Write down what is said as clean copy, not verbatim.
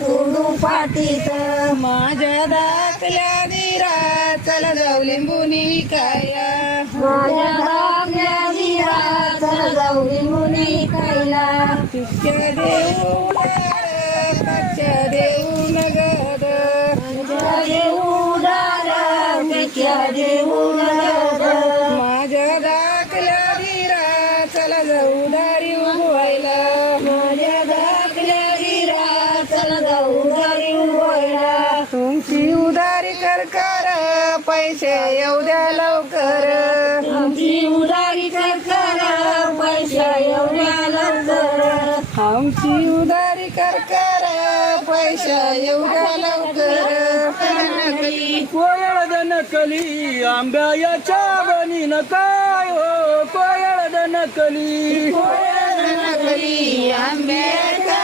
तोडू पाटीत माझ्या दाखल्या दिरा चला जाऊ लिंबुनी विकाया माझ्या धाकल्या दिरा चल जाऊ लिंबुनी खायला पिक्या देऊ कच्च्या देऊ नगद देऊ दारा पिक्या देऊ नगद माझ्या दाखल्या दिरा चला जाऊ दारी उगवायला माझ्या धाकल्या दिरा चल जाऊ दारी उगवायला तुमची उदारी कर पैसे येऊ द्या लवकर आमची उदारी कर पैसा एवढ्या लवकर आमची उदारी कर पैसा येऊ द्या लवकर कोयळद नकली आंब्याच्या बनीन काय हो कोयळद नकली नकली आंब्याच्या